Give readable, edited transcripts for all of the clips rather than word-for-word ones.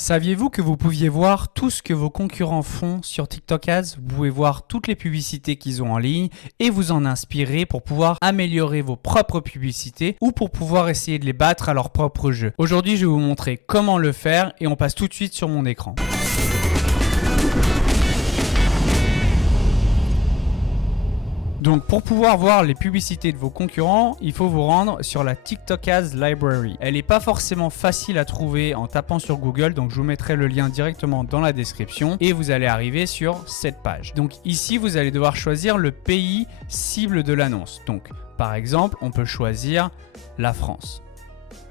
Saviez-vous que vous pouviez voir tout ce que vos concurrents font sur TikTok Ads? Vous pouvez voir toutes les publicités qu'ils ont en ligne et vous en inspirer pour pouvoir améliorer vos propres publicités ou pour pouvoir essayer de les battre à leur propre jeu. Aujourd'hui, je vais vous montrer comment le faire et on passe tout de suite sur mon écran. Donc pour pouvoir voir les publicités de vos concurrents, il faut vous rendre sur la TikTok Ads Library. Elle n'est pas forcément facile à trouver en tapant sur Google, donc je vous mettrai le lien directement dans la description et vous allez arriver sur cette page. Donc ici, vous allez devoir choisir le pays cible de l'annonce. Donc par exemple, on peut choisir la France.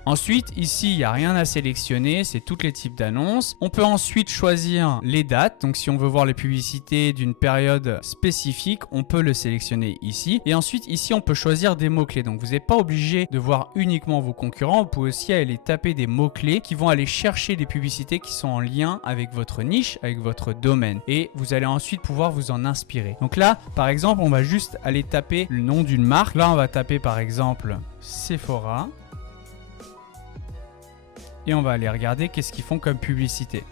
Ensuite, ici, il n'y a rien à sélectionner, c'est tous les types d'annonces. On peut ensuite choisir les dates. Donc, si on veut voir les publicités d'une période spécifique, on peut le sélectionner ici. Et ensuite, ici, on peut choisir des mots-clés. Donc, vous n'êtes pas obligé de voir uniquement vos concurrents. Vous pouvez aussi aller taper des mots-clés qui vont aller chercher des publicités qui sont en lien avec votre niche, avec votre domaine. Et vous allez ensuite pouvoir vous en inspirer. Donc là, par exemple, on va juste aller taper le nom d'une marque. Là, on va taper par exemple Sephora. Et on va aller regarder qu'est-ce qu'ils font comme publicité.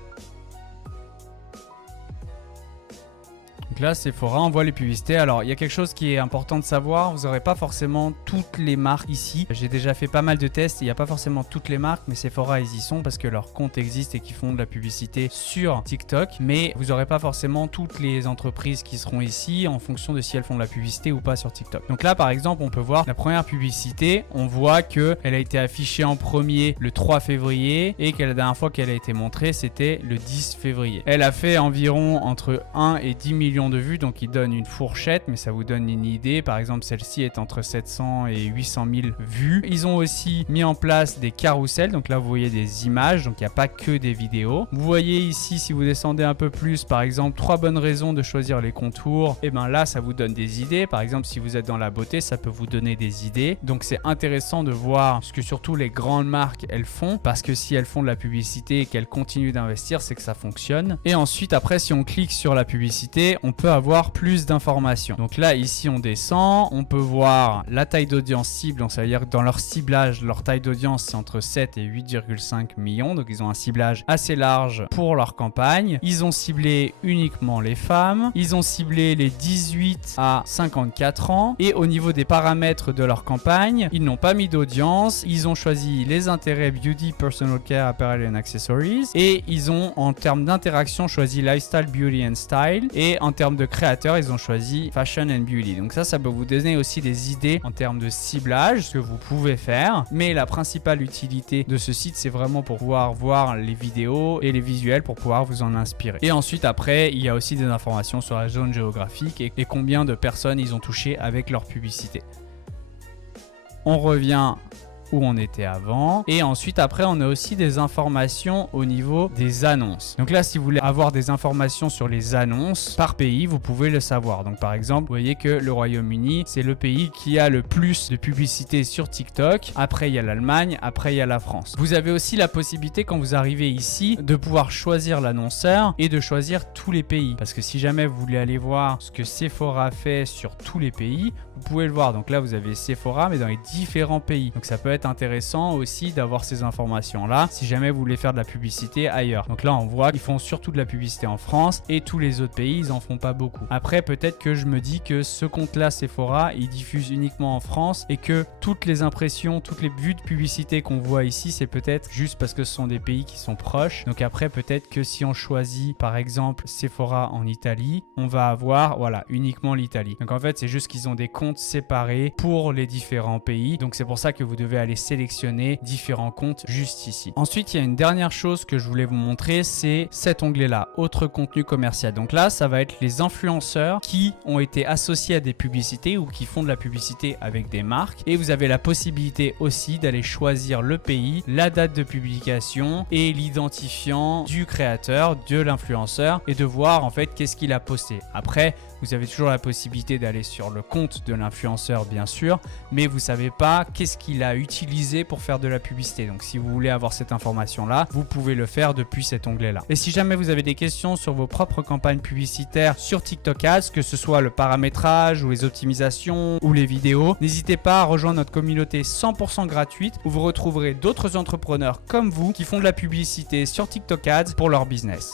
Donc là, Sephora, on voit les publicités. Alors, il y a quelque chose qui est important de savoir. Vous n'aurez pas forcément toutes les marques ici. J'ai déjà fait pas mal de tests. Il n'y a pas forcément toutes les marques, mais Sephora, ils y sont parce que leur compte existe et qu'ils font de la publicité sur TikTok. Mais vous n'aurez pas forcément toutes les entreprises qui seront ici en fonction de si elles font de la publicité ou pas sur TikTok. Donc là, par exemple, on peut voir la première publicité. On voit qu'elle a été affichée en premier le 3 février et que la dernière fois qu'elle a été montrée, c'était le 10 février. Elle a fait environ entre 1 et 10 millions de vues, donc il donne une fourchette, mais ça vous donne une idée. Par exemple, celle-ci est entre 700 et 800 000 vues. Ils ont aussi mis en place des carousels, donc là vous voyez des images, donc il n'y a pas que des vidéos. Vous voyez ici, si vous descendez un peu plus, par exemple 3 bonnes raisons de choisir les contours, et bien là ça vous donne des idées. Par exemple, si vous êtes dans la beauté, ça peut vous donner des idées. Donc c'est intéressant de voir ce que surtout les grandes marques elles font, parce que si elles font de la publicité et qu'elles continuent d'investir, c'est que ça fonctionne. Et ensuite après, si on clique sur la publicité, on peut avoir plus d'informations. Donc là, ici, on descend. On peut voir la taille d'audience cible. Donc ça veut dire que dans leur ciblage, leur taille d'audience, c'est entre 7 et 8,5 millions. Donc ils ont un ciblage assez large pour leur campagne. Ils ont ciblé uniquement les femmes. Ils ont ciblé les 18 à 54 ans. Et au niveau des paramètres de leur campagne, ils n'ont pas mis d'audience. Ils ont choisi les intérêts beauty, personal care, apparel and accessories. Et ils ont, en termes d'interaction, choisi lifestyle, beauty and style. Et en termes de créateurs, ils ont choisi fashion and beauty. Donc ça peut vous donner aussi des idées en termes de ciblage, ce que vous pouvez faire. Mais la principale utilité de ce site, c'est vraiment pour pouvoir voir les vidéos et les visuels pour pouvoir vous en inspirer. Et ensuite, après, il y a aussi des informations sur la zone géographique et combien de personnes ils ont touché avec leur publicité. On revient où on était avant. Et ensuite, après, on a aussi des informations au niveau des annonces. Donc là, si vous voulez avoir des informations sur les annonces par pays, vous pouvez le savoir. Donc par exemple, vous voyez que le Royaume-Uni, c'est le pays qui a le plus de publicité sur TikTok. Après, il y a l'Allemagne. Après, il y a la France. Vous avez aussi la possibilité, quand vous arrivez ici, de pouvoir choisir l'annonceur et de choisir tous les pays. Parce que si jamais vous voulez aller voir ce que Sephora fait sur tous les pays, vous pouvez le voir. Donc là, vous avez Sephora, mais dans les différents pays. Donc ça peut être intéressant aussi d'avoir ces informations là si jamais vous voulez faire de la publicité ailleurs. Donc là on voit qu'ils font surtout de la publicité en France et tous les autres pays ils en font pas beaucoup. Après peut-être que je me dis que ce compte là Sephora il diffuse uniquement en France et que toutes les impressions, toutes les vues de publicité qu'on voit ici c'est peut-être juste parce que ce sont des pays qui sont proches. Donc après peut-être que si on choisit par exemple Sephora en Italie, on va avoir voilà uniquement l'Italie. Donc en fait c'est juste qu'ils ont des comptes séparés pour les différents pays. Donc c'est pour ça que vous devez aller sélectionner différents comptes juste ici. Ensuite, il y a une dernière chose que je voulais vous montrer, c'est cet onglet-là, autre contenu commercial. Donc là, ça va être les influenceurs qui ont été associés à des publicités ou qui font de la publicité avec des marques. Et vous avez la possibilité aussi d'aller choisir le pays, la date de publication et l'identifiant du créateur, de l'influenceur et de voir en fait qu'est-ce qu'il a posté. Après, vous avez toujours la possibilité d'aller sur le compte de l'influenceur bien sûr, mais vous savez pas qu'est-ce qu'il a utilisé utiliser pour faire de la publicité. Donc si vous voulez avoir cette information-là, vous pouvez le faire depuis cet onglet-là. Et si jamais vous avez des questions sur vos propres campagnes publicitaires sur TikTok Ads, que ce soit le paramétrage ou les optimisations ou les vidéos, n'hésitez pas à rejoindre notre communauté 100% gratuite où vous retrouverez d'autres entrepreneurs comme vous qui font de la publicité sur TikTok Ads pour leur business.